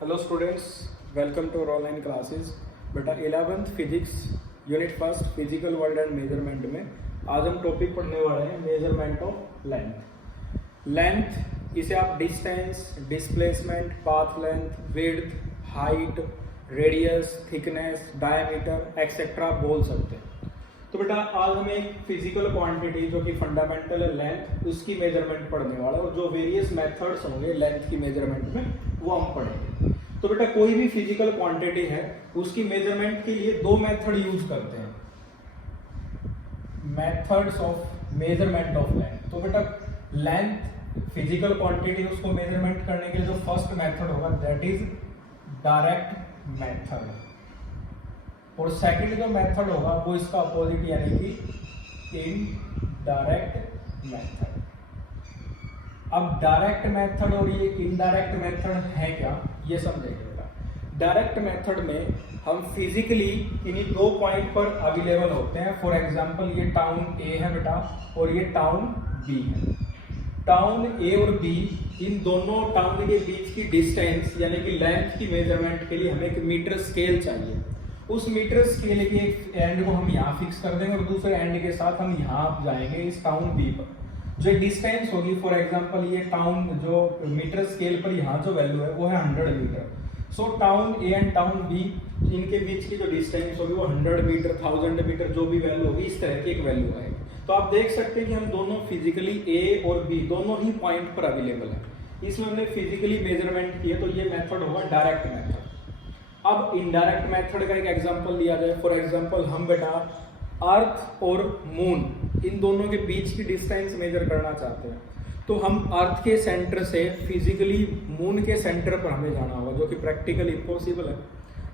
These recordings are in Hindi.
Hello students, welcome to online classes. बेटा 11th physics unit first physical world and measurement में आज हम टॉपिक पढ़ने वाले हैं मेजरमेंट ऑफ लेंथ। लेंथ इसे आप distance, displacement, path length, width, height, radius, thickness, diameter etcetera बोल सकते हैं। तो बेटा आज हमें एक फिजिकल क्वांटिटी जो कि फंडामेंटल है लेंथ, उसकी मेजरमेंट पढ़ने वाला है और जो वेरियस मेथड्स होंगे लेंथ की मेजरमेंट में वो हम पढ़ेंगे। तो बेटा कोई भी फिजिकल क्वांटिटी है उसकी मेजरमेंट के लिए दो मेथड यूज करते हैं, methods of measurement of length. तो बेटा लेंथ फिजिकल क्वांटिटी उसको मेजरमेंट करने के लिए जो फर्स्ट मेथड होगा दैट इज डायरेक्ट मेथड, और सेकंड जो मेथड होगा वो इसका अपोजिट यानी कि इनडायरेक्ट मेथड। अब डायरेक्ट मेथड और ये इनडायरेक्ट मेथड है क्या, ये समझेंगे बेटा। डायरेक्ट मेथड में हम फिजिकली इन्हीं दो पॉइंट पर अवेलेबल होते हैं। फॉर एग्जांपल ये टाउन ए है बेटा और ये टाउन बी है। टाउन ए और बी, इन दोनों टाउन के बीच की डिस्टेंस यानी कि लेंथ की मेजरमेंट के लिए हमें एक मीटर स्केल चाहिए। उस मीटर स्केल के एक एंड को हम यहाँ फिक्स कर देंगे और दूसरे एंड के साथ हम यहाँ जाएंगे इस टाउन बी पर। जो डिस्टेंस होगी फॉर एग्जांपल ये टाउन जो मीटर स्केल पर यहाँ जो वैल्यू है वो है 100 metre. So town A and town B इनके बीच की जो डिस्टेंस होगी वो 100 मीटर, 1000 मीटर, जो भी वैल्यू होगी इस तरह की एक वैल्यू आएगी। तो आप देख सकते हैं कि हम दोनों फिजिकली ए और बी दोनों ही पॉइंट पर अवेलेबल है। इसमें हमने फिजिकली मेजरमेंट की है, तो ये मेथड होगा डायरेक्ट मेथड। अब इनडायरेक्ट मेथड का एक एग्जांपल लिया जाए। फॉर एग्जांपल हम बेटा अर्थ और मून इन दोनों के बीच की डिस्टेंस मेजर करना चाहते हैं, तो हम अर्थ के सेंटर से फिजिकली मून के सेंटर पर हमें जाना होगा, जो कि प्रैक्टिकली इम्पॉसिबल है।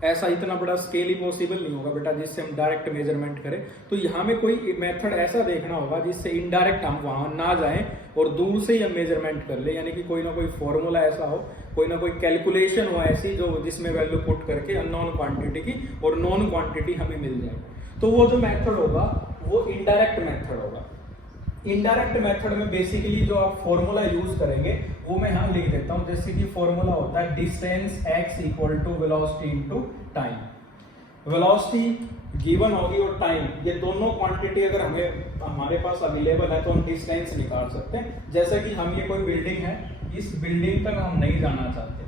ऐसा इतना बड़ा स्केल ही पॉसिबल नहीं होगा बेटा जिससे हम डायरेक्ट मेजरमेंट करें। तो यहाँ में कोई मेथड ऐसा देखना होगा जिससे इनडायरेक्ट हम वहां ना जाएं और दूर से ही हम मेजरमेंट कर ले, यानी कि कोई ना कोई फॉर्मूला ऐसा हो, कोई ना कोई कैलकुलेशन हो ऐसी जो जिसमें वैल्यू पुट करके अननोन क्वांटिटी की और नॉन क्वांटिटी हमें मिल जाए। तो वो जो मेथड होगा वो इनडायरेक्ट मेथड होगा। इनडायरेक्ट मेथड में बेसिकली जो आप फॉर्मूला यूज करेंगे वो मैं यहां लिख देता हूं। जैसे कि फॉर्मूला होता है distance x equal to velocity into time. Velocity given होगी और टाइम, ये दोनों क्वांटिटी अगर हमारे पास अवेलेबल है तो हम डिस्टेंस निकाल सकते हैं। जैसे कि हम ये कोई बिल्डिंग है, इस बिल्डिंग तक हम नहीं जाना चाहते,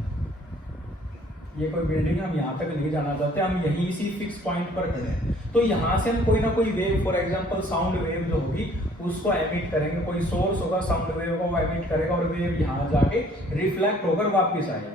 ये कोई बिल्डिंग है हम यहाँ तक नहीं जाना चाहते, हम यहीं इसी फिक्स पॉइंट पर खड़े हैं। तो यहाँ से हम कोई ना कोई wave, for example sound wave जो होगी उसको एमिट करेंगे। कोई सोर्स होगा साउंड वेव को, वो एमिट करेगा और वेव यहाँ जाके रिफ्लेक्ट होकर वापस आएगा।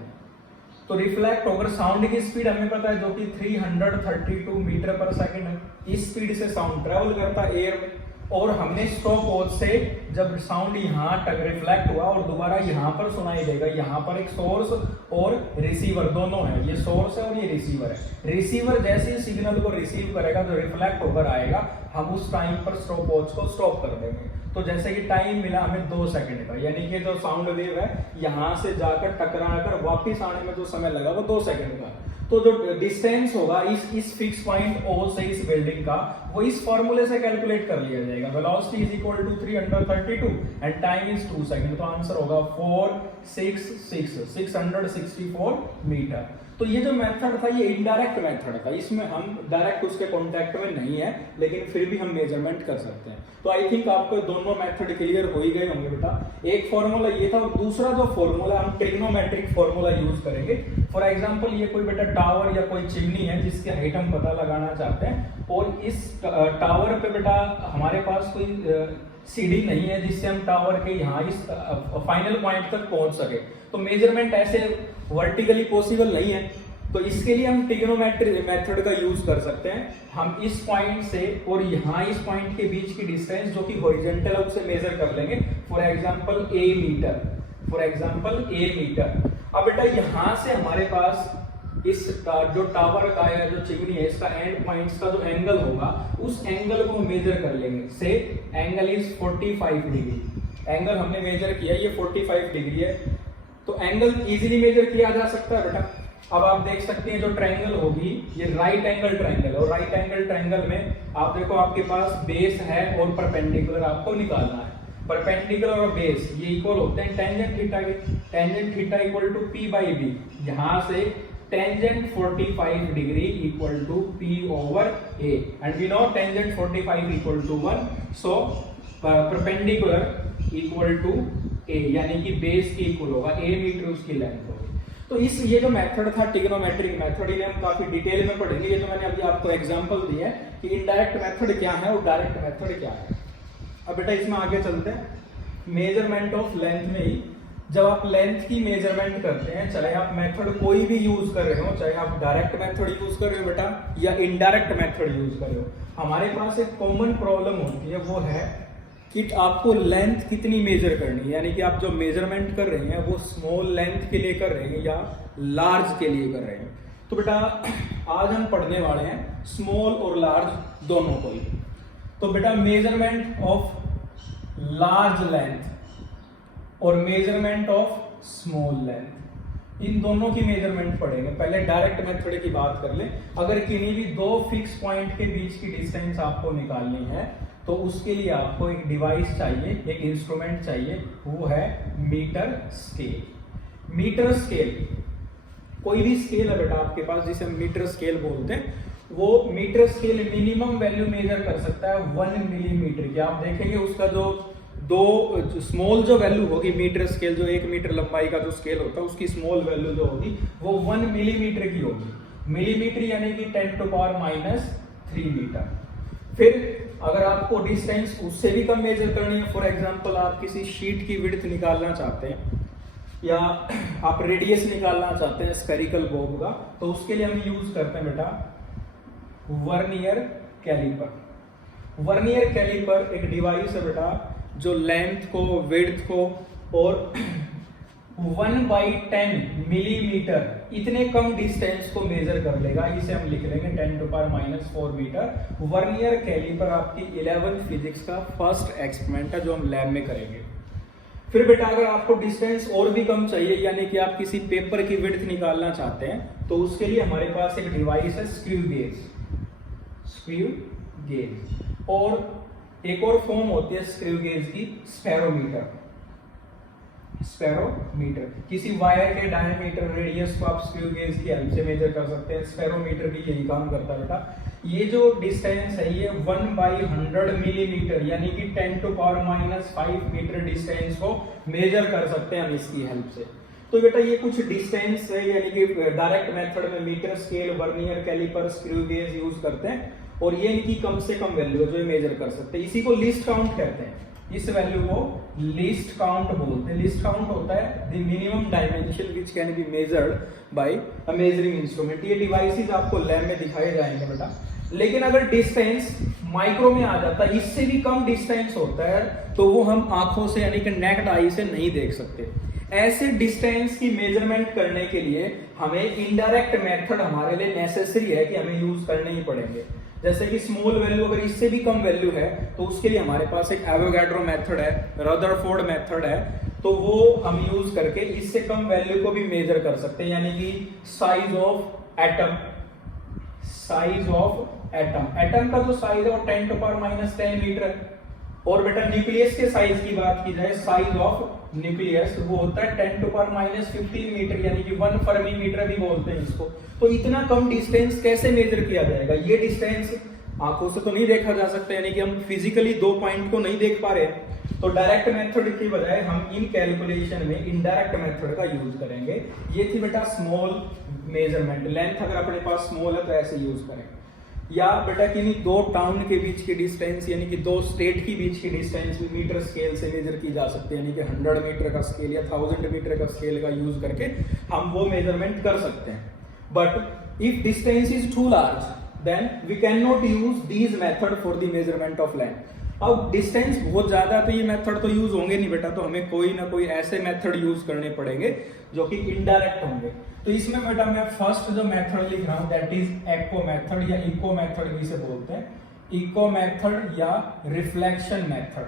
तो रिफ्लेक्ट होकर साउंड की स्पीड हमें पता है जो कि 332 मीटर पर सेकंड है। इस स्पीड से साउंड ट्रेवल करता है एयर में, और हमने स्टॉप वॉच से जब साउंड यहाँ तक रिफ्लेक्ट हुआ और दोबारा यहाँ पर सुनाई देगा। यहाँ पर एक सोर्स और रिसीवर दोनों है, ये सोर्स है और ये रिसीवर है। रिसीवर जैसे ही सिग्नल को रिसीव करेगा जो रिफ्लेक्ट होकर आएगा, हम उस टाइम पर स्टॉप वॉच को स्टॉप कर देंगे। तो जैसे कि टाइम मिला हमें 2 सेकंड का, यानी कि जो साउंड वेव है यहाँ से जाकर टकराकर वापिस आने में जो समय लगा वो 2 सेकंड का। तो जो डिस्टेंस होगा इस फिक्स पॉइंट ओ से इस बिल्डिंग का, वो इस फॉर्मूले से कैलकुलेट कर लिया जाएगा। Velocity is equal to 332 and time is 2 second. तो आंसर होगा 664 मीटर। तो ये जो मेथड था ये इनडायरेक्ट मेथड था, इसमें हम डायरेक्ट उसके कांटेक्ट में नहीं है लेकिन फिर भी हम मेजरमेंट कर सकते हैं। तो आई थिंक आपको दोनों मेथड क्लियर हो ही गए होंगे बेटा। एक फॉर्मूला ये था और दूसरा जो फॉर्मूला हम ट्रिग्नोमेट्रिक फॉर्मूला यूज करेंगे। फॉर एग्जांपल ये कोई बेटा टावर या कोई चिमनी है जिसकी हाइट हम पता लगाना चाहते हैं, और इस टावर पे बेटा हमारे पास कोई सीढ़ी नहीं है जिससे हम टावर के यहाँ इस फाइनल पॉइंट तक पहुंच सके। तो मेजरमेंट ऐसे वर्टिकली पॉसिबल नहीं है, तो इसके लिए हम ट्रिग्नोमेट्रिक मेथड का यूज कर सकते हैं। हम इस पॉइंट से और यहाँ इस पॉइंट के बीच की डिस्टेंस जो कि हॉरिजॉन्टल है उससे मेजर कर लेंगे। For example a metre. अब बेटा यहाँ से हमारे पास इस जो टावर का या जो चिमनी है इसका एंड पॉइंट्स का जो एंगल होगा उस एंगल को हम मेजर कर लेंगे। से एंगल इज 45 डिग्री। एंगल हमने मेजर किया, ये 45 डिग्री है। तो एंगल इजीली मेजर किया जा सकता है बेटा। अब आप देख सकते हैं जो ट्रायंगल होगी ये राइट एंगल ट्रायंगल, और राइट एंगल ट्रायंगल में आप देखो आपके पास बेस है और परपेंडिकुलर आपको निकालना है। परपेंडिकुलर और बेस ये इक्वल होते हैं टेंजेंट थीटा के। Tangent theta equal to P by B, यहां से tangent 45 degree equal to P over A, and we know tangent 45 equal to 1, so perpendicular equal to A, यानी कि बेस के इक्वल होगा, ए मीटर उसकी लेंथ होगी। तो इस ये जो मेथड था ट्रिग्नोमेट्रिक मेथड, इन्हें हम काफी डिटेल में पढ़ेंगे। ये तो मैंने अभी आपको एग्जांपल दिया है कि इनडायरेक्ट मेथड क्या है और डायरेक्ट मेथड क्या है। अब बेटा इसमें आगे चलते हैं। मेजरमेंट ऑफ लेंथ में ही जब आप लेंथ की मेजरमेंट करते हैं, चाहे आप मेथड कोई भी यूज कर रहे हो, चाहे आप डायरेक्ट मेथड यूज कर रहे हो बेटा या इनडायरेक्ट मेथड यूज कर रहे हो, हमारे पास एक कॉमन प्रॉब्लम होती है, वो है कि आपको लेंथ कितनी मेजर करनी है, यानी कि आप जो मेजरमेंट कर रहे हैं वो स्मॉल लेंथ के लिए कर रहे हैं या लार्ज के लिए कर रहे हैं। तो बेटा आज हम पढ़ने वाले हैं स्मॉल और लार्ज दोनों को ही। तो बेटा मेजरमेंट ऑफ लार्ज लेंथ और मेजरमेंट ऑफ स्मॉल लेंथ, इन दोनों की मेजरमेंट पढ़ेंगे। पहले डायरेक्ट मेथड की बात कर ले। अगर किन्हीं भी दो फिक्स पॉइंट के बीच की डिस्टेंस आपको निकालनी है तो उसके लिए आपको एक डिवाइस चाहिए, एक इंस्ट्रूमेंट चाहिए, वो है मीटर स्केल। मीटर स्केल, कोई भी स्केल है बेटा आपके पास जिसे हम मीटर स्केल बोलते हैं, वो metre scale minimum value measure कर सकता है 1 मिलीमीटर की। आप देखेंगे उसका जो दो स्मॉल जो वैल्यू होगी मीटर स्केल, जो 1 मीटर लंबाई का जो स्केल होता है उसकी स्मॉल वैल्यू जो होगी वो 1 मिलीमीटर की होगी। मिलीमीटर यानी कि 10⁻³ मीटर। फिर अगर आपको डिस्टेंस उससे भी कम मेजर करनी है, फॉर एग्जांपल आप किसी शीट की विड्थ निकालना चाहते हैं या आप रेडियस निकालना चाहते हैं स्फेरिकल बॉब का, तो उसके लिए हम यूज करते हैं बेटा वर्नियर कैलिपर। वर्नियर कैलिपर एक डिवाइस है बेटा जो लेंथ को, विड्थ को और 1/10 मिलीमीटर इतने कम डिस्टेंस को मेजर कर लेगा। इसे हम लिख लेंगे 10⁻⁴ मीटर। वर्नियर कैलिपर आपकी 11th फिजिक्स का फर्स्ट एक्सपेरिमेंट है जो हम लैब में करेंगे। फिर बेटा अगर आपको डिस्टेंस और भी कम चाहिए, यानी कि आप किसी पेपर की विड्थ निकालना चाहते हैं, तो उसके लिए हमारे पास एक डिवाइस है स्क्रू गेज। स्क्रू गेज और एक और फॉर्म होती है स्क्रू गेज की, स्फेरोमीटर। स्फेरोमीटर किसी वायर के डायमीटर, रेडियस को आप स्क्रू गेज की हेल्प से मेजर कर सकते हैं। स्फेरोमीटर भी यही काम करता है बेटा। ये जो डिस्टेंस है ये 1/100 मिलीमीटर यानी कि 10⁻⁵ मीटर डिस्टेंस को मेजर कर सकते हैं हम इसकी हेल्प से। तो बेटा ये कुछ डिस्टेंस है, यानी कि डायरेक्ट मेथड में metre scale, vernier calliper, screw gauge use करते हैं और ये इनकी कम से कम वैल्यू है जो मेजर कर सकते हैं। इसी को लीस्ट काउंट कहते हैं। इस वैल्यू को लीस्ट काउंट बोलते हैं। लीस्ट काउंट होता है the minimum dimension which can be measured by a measuring instrument. ये डिवाइसेस आपको लैब में दिखाए जाएंगे बेटा। लेकिन अगर डिस्टेंस माइक्रो में आ जाता है, इससे भी कम डिस्टेंस होता है, तो वो हम आंखों से यानी कि नेक्ड आई से नहीं देख सकते। ऐसे डिस्टेंस की मेजरमेंट करने के लिए हमें इनडायरेक्ट मेथड हमारे लिए नेसेसरी है कि हमें यूज करने ही पड़ेंगे। जैसे कि स्मॉल वैल्यू अगर इससे भी कम वैल्यू है तो उसके लिए हमारे पास एक एवोगाड्रो मेथड है, रदरफोर्ड मेथड है, तो वो हम यूज करके इससे कम वैल्यू को भी मेजर कर सकते हैं, यानी कि size of atom. Size of atom, atom का जो साइज है वो 10⁻⁻10 मीटर है। और बेटा न्यूक्लियस के साइज की बात की जाए, साइज ऑफ न्यूक्लियस वो होता है 10⁻15 मीटर, यानी कि 1 फर्मी मीटर भी बोलते हैं इसको। तो इतना कम डिस्टेंस कैसे मेजर किया जाएगा? ये डिस्टेंस आंखों से तो नहीं देखा जा सकता, यानी कि हम फिजिकली दो पॉइंट को नहीं देख पा रहे। तो डायरेक्ट मेथड की बजाय हम इन कैलकुलेशन में इनडायरेक्ट मेथड का यूज करेंगे। ये थी बेटा स्मॉल मेजरमेंट। लेंथ अगर अपने पास स्मॉल है तो ऐसे यूज करेंगे। या बेटा किन्हीं दो टाउन के बीच की डिस्टेंस, यानी कि दो स्टेट के बीच की डिस्टेंस भी मीटर स्केल से मेजर की जा सकती है, यानी कि 100 मीटर का स्केल या 1000 मीटर का स्केल का यूज करके हम वो मेजरमेंट कर सकते हैं। But if distance is too large then we can not use these method for the measurement of length. अब डिस्टेंस बहुत ज्यादा है तो ये मेथड तो यूज होंगे नहीं बेटा, तो हमें कोई ना कोई ऐसे मेथड यूज करने पड़ेंगे जो कि इनडायरेक्ट होंगे। तो इसमें बेटा मैं फर्स्ट जो मेथड लिख रहा हूं दैट इज एक्को मेथड या इको मेथड भी इसे बोलते हैं। इको मेथड या रिफ्लेक्शन मेथड।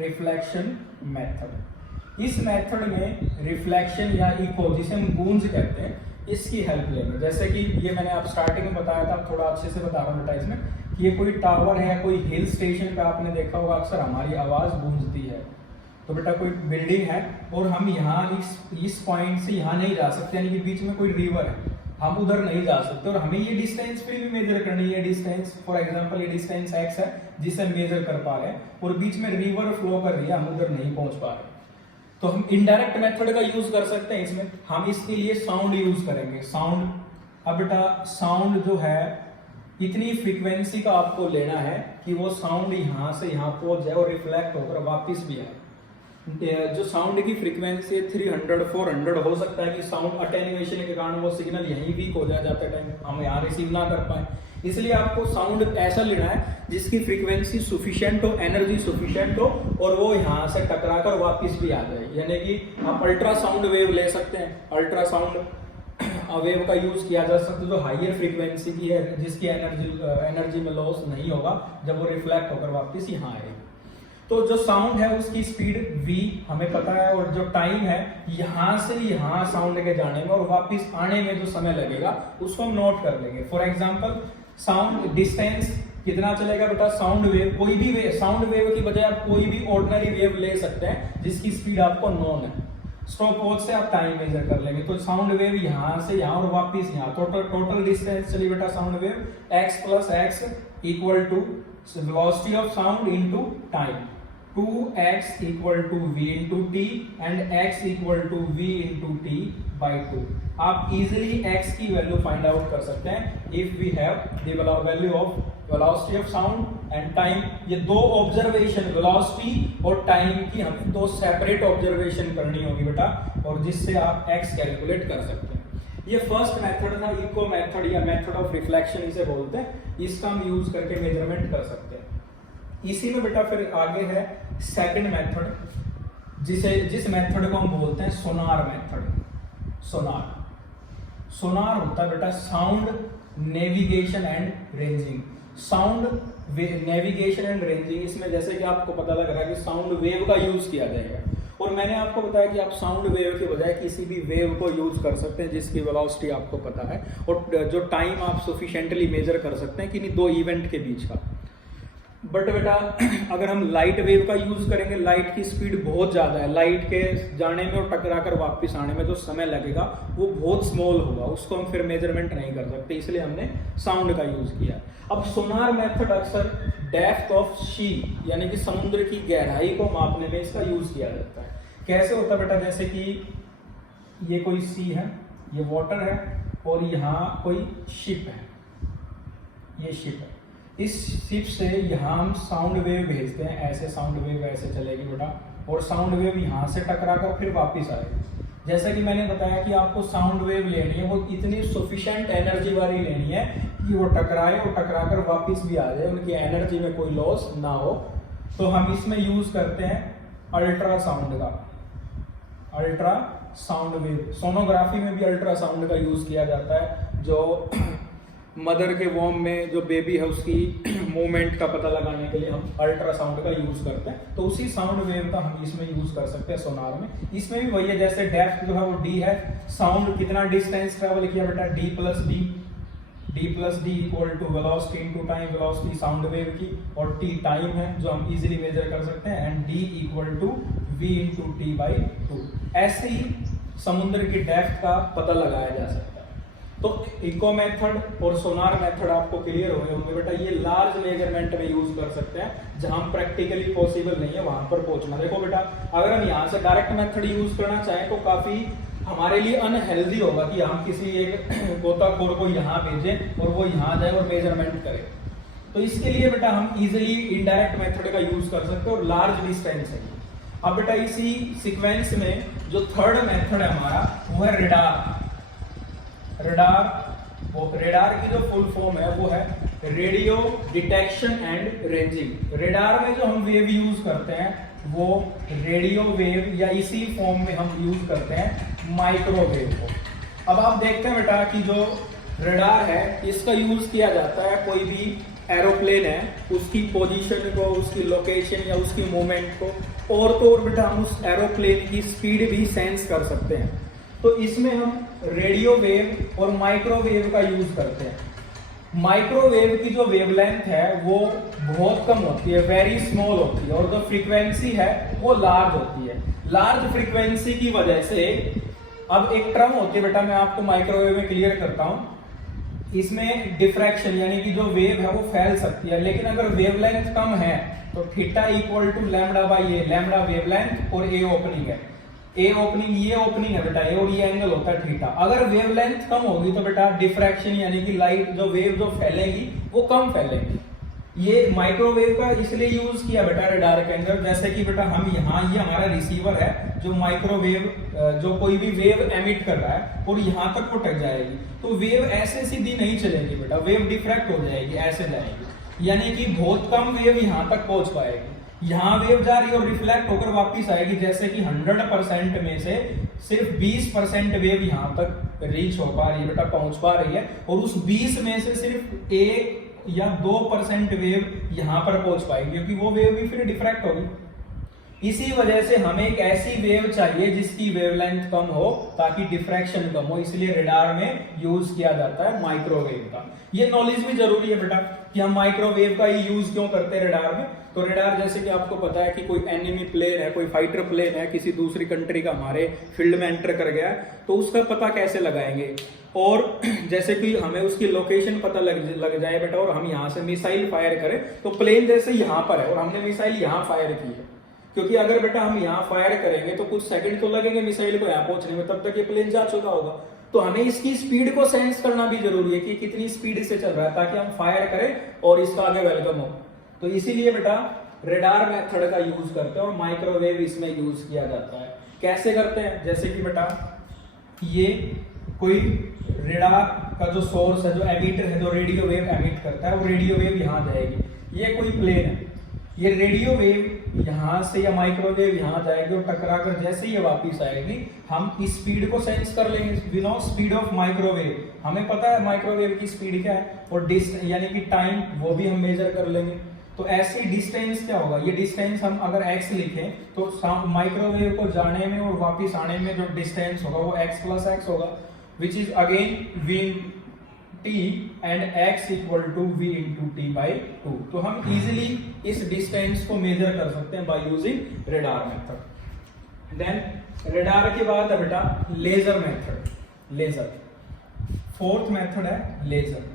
रिफ्लेक्शन मेथड, इस मेथड में रिफ्लेक्शन या इको जिसे हम गूंज कहते हैं इसकी हेल्प लेंगे। जैसे कि ये मैंने आप स्टार्टिंग में बताया था, थोड़ा अच्छे से बता रहा हूं बेटा। इसमें कि ये कोई टावर है, कोई हिल स्टेशन पे आपने देखा होगा अक्सर हमारी आवाज़ गूंजती है। तो बेटा कोई बिल्डिंग है और हम यहाँ इस पॉइंट से यहाँ नहीं जा सकते, यानी कि बीच में कोई रिवर है, हम उधर नहीं जा सकते और हमें ये डिस्टेंस फिर भी मेजर करनी है। डिस्टेंस फॉर एग्जांपल ये डिस्टेंस x है जिसे हम मेजर कर पा रहे हैं और बीच में रिवर फ्लो कर रही है, हम उधर नहीं पहुंच पा रहे। तो हम इनडायरेक्ट मेथड का यूज कर सकते हैं इसमें। हम इसके लिए साउंड यूज करेंगे। साउंड, अब बेटा साउंड जो है इतनी फ्रीक्वेंसी का आपको लेना है कि वो साउंड यहाँ से यहाँ पहुंच जाए और रिफ्लेक्ट होकर वापिस भी आए। जो साउंड की फ्रीक्वेंसी 300 400 हो सकता है कि साउंड अटेन्युएशन के कारण वो सिग्नल यहीं वीक हो जाते टाइम हम यहाँ रिसीव ना कर पाए। इसलिए आपको साउंड ऐसा लेना है जिसकी फ्रीक्वेंसी सफिशिएंट हो, एनर्जी सफिशिएंट हो और वो यहाँ से टकरा कर वापिस भी आ जाए। यानी कि आप अल्ट्रासाउंड वेव ले सकते हैं। अल्ट्रासाउंड वेव का यूज किया जा सकता है जो हाइयर फ्रीक्वेंसी की है, जिसकी एनर्जी में लॉस नहीं होगा जब वो रिफ्लेक्ट होकर वापिस यहाँ आएगी। तो जो साउंड है उसकी स्पीड v हमें पता है और जो टाइम है यहां से यहां साउंड के जाने में और वापस आने में जो समय लगेगा उसको हम नोट कर लेंगे। फॉर एग्जांपल साउंड डिस्टेंस कितना चलेगा बेटा, साउंड वेव, कोई भी वेव, साउंड वेव की बजाय आप कोई भी ऑर्डिनरी वेव ले सकते हैं जिसकी स्पीड आपको नोन है। स्टॉप वॉच से आप टाइम मेजर कर लेंगे। तो साउंड वेव यहां से यहां और वापस यहां, टोटल डिस्टेंस चली बेटा sound wave x + x equal to velocity of sound into time. 2x equal to v into t and x equal to v into t by 2। आप easily x की वैल्यू फाइंड आउट कर सकते हैं if we have the value of velocity of sound and time। ये दो ऑब्जर्वेशन, वेलोसिटी और टाइम की हमें दो सेपरेट ऑब्जर्वेशन करनी होगी बेटा, और जिससे आप x कैलकुलेट कर सकते हैं। ये फर्स्ट मेथड था, इको मेथड या मेथड ऑफ रिफ्लेक्शन इसे बोलते हैं। इसका हम यूज करके मेजरमेंट कर सकते हैं। इसी में बेटा फिर आगे है सेकंड मेथड, जिस मेथड को हम बोलते हैं सोनार मेथड। सोनार होता है बेटा sound navigation and ranging. Sound navigation and ranging, इसमें जैसे कि आपको पता लग रहा है कि साउंड वेव का यूज किया जाएगा और मैंने आपको बताया कि आप साउंड वेव के बजाय किसी भी वेव को यूज कर सकते हैं जिसकी वेलोसिटी आपको पता है और जो टाइम आप सफिशिएंटली मेजर कर सकते हैं किन्हीं दो इवेंट के बीच का। बट बेटा अगर हम लाइट वेव का यूज करेंगे, लाइट की स्पीड बहुत ज्यादा है, लाइट के जाने में और टकरा कर वापस आने में जो समय लगेगा वो बहुत स्मॉल होगा, उसको हम फिर मेजरमेंट नहीं कर सकते, इसलिए हमने साउंड का यूज किया। अब सोनार मेथड अक्सर डेप्थ ऑफ सी यानी कि समुद्र की गहराई को मापने में इसका यूज किया जाता है। कैसे होता है बेटा, जैसे कि ये कोई सी है, ये वाटर है और यहाँ कोई शिप है, ये शिप है। इस शिप से यहाँ हम साउंड वेव भेजते हैं, ऐसे साउंड वेव ऐसे चलेगी बेटा और साउंड वेव यहाँ से टकरा कर फिर वापस आएगी। जैसा कि मैंने बताया कि आपको साउंड वेव लेनी है वो इतनी सफिशिएंट एनर्जी वाली लेनी है कि वो टकराए और टकरा कर वापस भी आ जाए, उनकी एनर्जी में कोई लॉस ना हो। तो हम इसमें यूज करते हैं अल्ट्रासाउंड का, अल्ट्रासाउंड वेव। सोनोग्राफी में भी अल्ट्रासाउंड का यूज किया जाता है, जो मदर के वॉर्म में जो बेबी है उसकी मूवमेंट का पता लगाने के लिए हम अल्ट्रासाउंड का यूज करते हैं। तो उसी साउंड वेव का हम इसमें यूज कर सकते हैं सोनार में। इसमें भी वही है, जैसे डेप्थ जो है वो d है, साउंड कितना डिस्टेंस ट्रेवल किया बेटा d plus D equal to velocity into time, velocity sound wave की, और t टाइम है जो हम इजीली मेजर कर सकते हैं, and d equal to v into t by 2। ऐसे ही समुद्र की डेप्थ का पता लगाया जा सकता है। तो इको मेथड और सोनार मेथड आपको क्लियर हो गए होंगे बेटा। ये लार्ज मेजरमेंट में यूज कर सकते हैं जहां प्रैक्टिकली पॉसिबल नहीं है वहां पर पहुंचना। देखो बेटा अगर हम यहाँ से डायरेक्ट मेथड यूज करना चाहें तो काफी हमारे लिए अनहेल्दी होगा कि हम किसी एक गोताखोर को यहाँ भेजें और वो यहाँ जाए और मेजरमेंट करे। तो इसके लिए बेटा हम इजिली इनडायरेक्ट मेथड का यूज कर सकते हैं और लार्ज डिस्टेंस है। अब बेटा इसी सीक्वेंस में जो थर्ड मेथड है हमारा वो है रेडार। रेडार की जो फुल फॉर्म है वो है radio detection and ranging. Radar में जो हम वेव यूज करते हैं वो रेडियो वेव या इसी फॉर्म में हम यूज करते हैं माइक्रोवेव को। अब आप देखते हैं बेटा कि जो रेडार है इसका यूज किया जाता है, कोई भी एरोप्लेन है उसकी पोजीशन को, उसकी लोकेशन या उसकी मूवमेंट को, और तो और बेटा हम उस एरोप्लेन की स्पीड भी सेंस कर सकते हैं। तो इसमें हम रेडियो वेव और माइक्रोवेव का यूज करते हैं। माइक्रोवेव की जो वेवलेंथ है वो बहुत कम होती है, वेरी स्मॉल होती है, और जो फ्रीक्वेंसी है वो लार्ज होती है। लार्ज फ्रीक्वेंसी की वजह से अब एक टर्म होती है बेटा, मैं आपको माइक्रोवेव में क्लियर करता हूं। इसमें डिफ्रैक्शन यानी कि जो वेव है वो फैल सकती है, लेकिन अगर वेवलेंथ कम है तो theta equal to lambda by a, lambda wavelength और ए ओपनिंग है। ए ओपनिंग, ये ओपनिंग है बेटा, ये और ये एंगल होता है थीटा। अगर वेवलेंथ कम होगी तो बेटा डिफ्रैक्शन यानी कि लाइट जो वेव जो फैलेगी वो कम फैलेगी। ये माइक्रोवेव का इसलिए यूज किया बेटा रडार के अंदर, जैसे कि बेटा हम यहाँ, ये हमारा रिसीवर है जो माइक्रोवेव जो कोई भी वेव एमिट कर रहा है और यहाँ तक वो टक जाएगी, तो वेव ऐसे सीधी नहीं चलेगी बेटा, वेव डिफ्रैक्ट हो जाएगी, ऐसे जाएगी, यानी कि बहुत कम वेव यहाँ तक पहुंच पाएगी। यहाँ वेव जा रही है और रिफ्लेक्ट होकर वापस आएगी, जैसे कि 100% में से सिर्फ 20% वेव यहाँ तक रीच हो पा रही है बेटा, पहुंच पा रही है, और उस 20 में से सिर्फ 1 या 2% वेव यहाँ पर पहुंच पाएगी, क्योंकि वो वेव भी फिर डिफ्रैक्ट होगी। इसी वजह से हमें एक ऐसी वेव चाहिए जिसकी वेवलेंथ कम हो ताकि डिफ्रैक्शन कम हो, इसलिए रडार में यूज किया जाता है माइक्रोवेव का। ये नॉलेज भी जरूरी है बेटा कि हम माइक्रोवेव का ही यूज क्यों करते हैं रडार में। तो रडार जैसे कि आपको पता है कि कोई एनिमी प्लेन है, कोई फाइटर प्लेन है, किसी दूसरी कंट्री का हमारे फील्ड में एंटर कर गया है, तो उसका पता कैसे लगाएंगे, और जैसे कि हमें उसकी लोकेशन पता लग जाए बेटा, और हम यहाँ से मिसाइल फायर करें, तो प्लेन जैसे यहाँ पर है और हमने मिसाइल यहाँ फायर की है, क्योंकि अगर बेटा हम यहाँ फायर करेंगे तो कुछ सेकंड तो लगेंगे मिसाइल को यहाँ पहुंचने में, तब तक ये प्लेन जा चुका होगा। तो हमें इसकी स्पीड को सेंस करना भी जरूरी है कि कितनी स्पीड से चल रहा है, ताकि हम फायर करें और इसका आगे वेलकम हो। तो इसीलिए बेटा रडार मेथड का यूज करते हैं और माइक्रोवेव इसमें यूज किया जाता है। कैसे करते हैं, जैसे कि बेटा ये कोई रडार का जो सोर्स है, जो एमिटर है, जो रेडियो वेव एमिट करता है, वो रेडियो वेव यहाँ जाएगी। ये कोई प्लेन है, ये रेडियो वेव यहाँ से या माइक्रोवेव यहाँ जाएगी और टकरा कर जैसे ये वापस आएगी, हम इस स्पीड को सेंस कर लेंगे। We know speed of microwave, हमें पता है माइक्रोवेव की स्पीड क्या है, और यानी कि टाइम वो भी हम मेजर कर लेंगे। तो ऐसी डिस्टेंस क्या होगा, ये डिस्टेंस हम अगर x लिखें तो माइक्रोवेव को जाने में और वापस आने में जो डिस्टेंस होगा वो x प्लस एक्स होगा, which is again v t and x equal to v into T by 2। तो हम इजिली इस डिस्टेंस को मेजर कर सकते हैं by using radar method. Then radar के बाद है बेटा laser method. Laser fourth method है लेजर।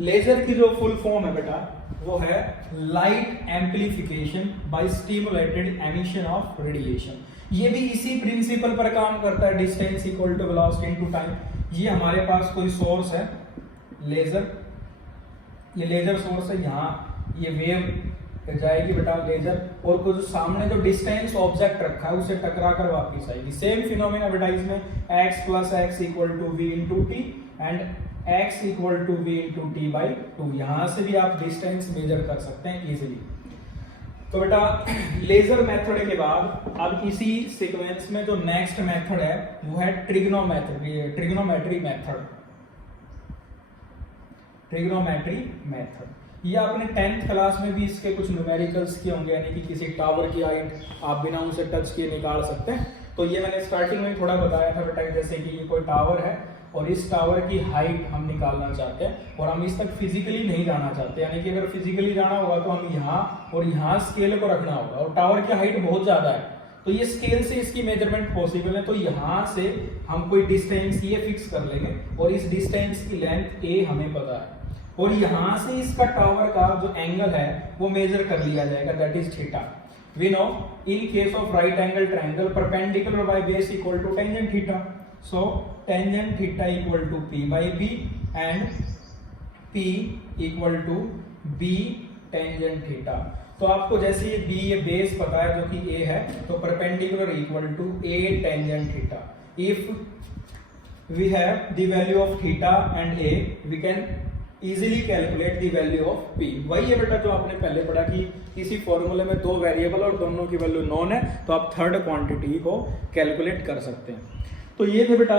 लेजर की जो फुल फॉर्म है बेटा वो है light amplification by stimulated emission of radiation. ये भी इसी प्रिंसिपल पर काम करता है, distance equal to velocity into time. ये हमारे पास कोई सोर्स है लेजर, ये लेजर सोर्स है, यहाँ ये वेव जाएगी बेटा लेजर, और कुछ सामने जो डिस्टेंस ऑब्जेक्ट रखा है उसे टकरा कर वापस आएगी। सेम फिनोमेना बेटा इसमें x plus X equal to V into T and x equal to V into T by 2। यहां से भी आप डिस्टेंस मेजर कर सकते हैं इजीली। तो बेटा लेजर मेथड के बाद अब इसी सीक्वेंस में जो नेक्स्ट मेथड है वो है ट्रिग्नोमेट्री मेथड। ट्रिग्नोमेट्री मेथड ये आपने 10th क्लास में भी इसके कुछ न्यूमेरिकल्स किए होंगे, यानी कि किसी टावर की हाइट आप बिना उसे टच किए निकाल सकते हैं। तो ये मैंने स्टार्टिंग में थोड़ा बताया था बेटा, जैसे कि ये कोई टावर है और इस टावर की हाइट हम निकालना चाहते हैं और हम इस तक फिजिकली नहीं जाना चाहते, यानी कि अगर फिजिकली जाना होगा तो हम यहाँ और यहाँ स्केल को रखना होगा, और टावर की हाइट बहुत ज्यादा है तो ये स्केल से इसकी मेजरमेंट पॉसिबल है। तो यहाँ से हम कोई डिस्टेंस ये फिक्स कर लेंगे और इस डिस्टेंस की लेंथ a हमें पता है, और यहाँ से इसका टावर का जो एंगल है वो मेजर कर लिया जाएगा, that is theta. We know in case of right angle triangle perpendicular by base equal to tangent theta, so tangent theta equal to p by b and p equal to b tangent theta. तो आपको जैसे ये b ये बेस पता है जो कि a है, तो perpendicular equal to a tangent theta. If we have the value of theta and a, we can easily calculate the value of p। वही है बेटा जो आपने पहले पढ़ा कि किसी फॉर्मूले में दो वेरिएबल और दोनों की वैल्यू नोन है तो आप थर्ड क्वांटिटी को कैलकुलेट कर सकते हैं। तो ये थे बेटा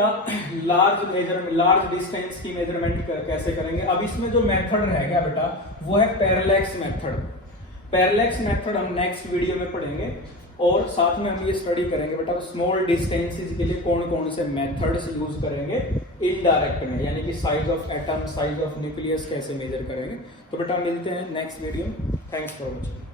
लार्ज डिस्टेंस की मेजरमेंट कैसे करेंगे। अब इसमें जो मेथड रह गया बेटा वो है पैरेलैक्स मेथड। पैरेलैक्स मेथड हम नेक्स्ट वीडियो में पढ़ेंगे। और साथ में हम ये स्टडी करेंगे बेटा स्मॉल डिस्टेंसेस के लिए कौन कौन से मेथड्स यूज करेंगे इनडायरेक्ट में, यानी कि size of atom, size of nucleus कैसे मेजर करेंगे। तो बेटा मिलते हैं next video. Thanks for watching.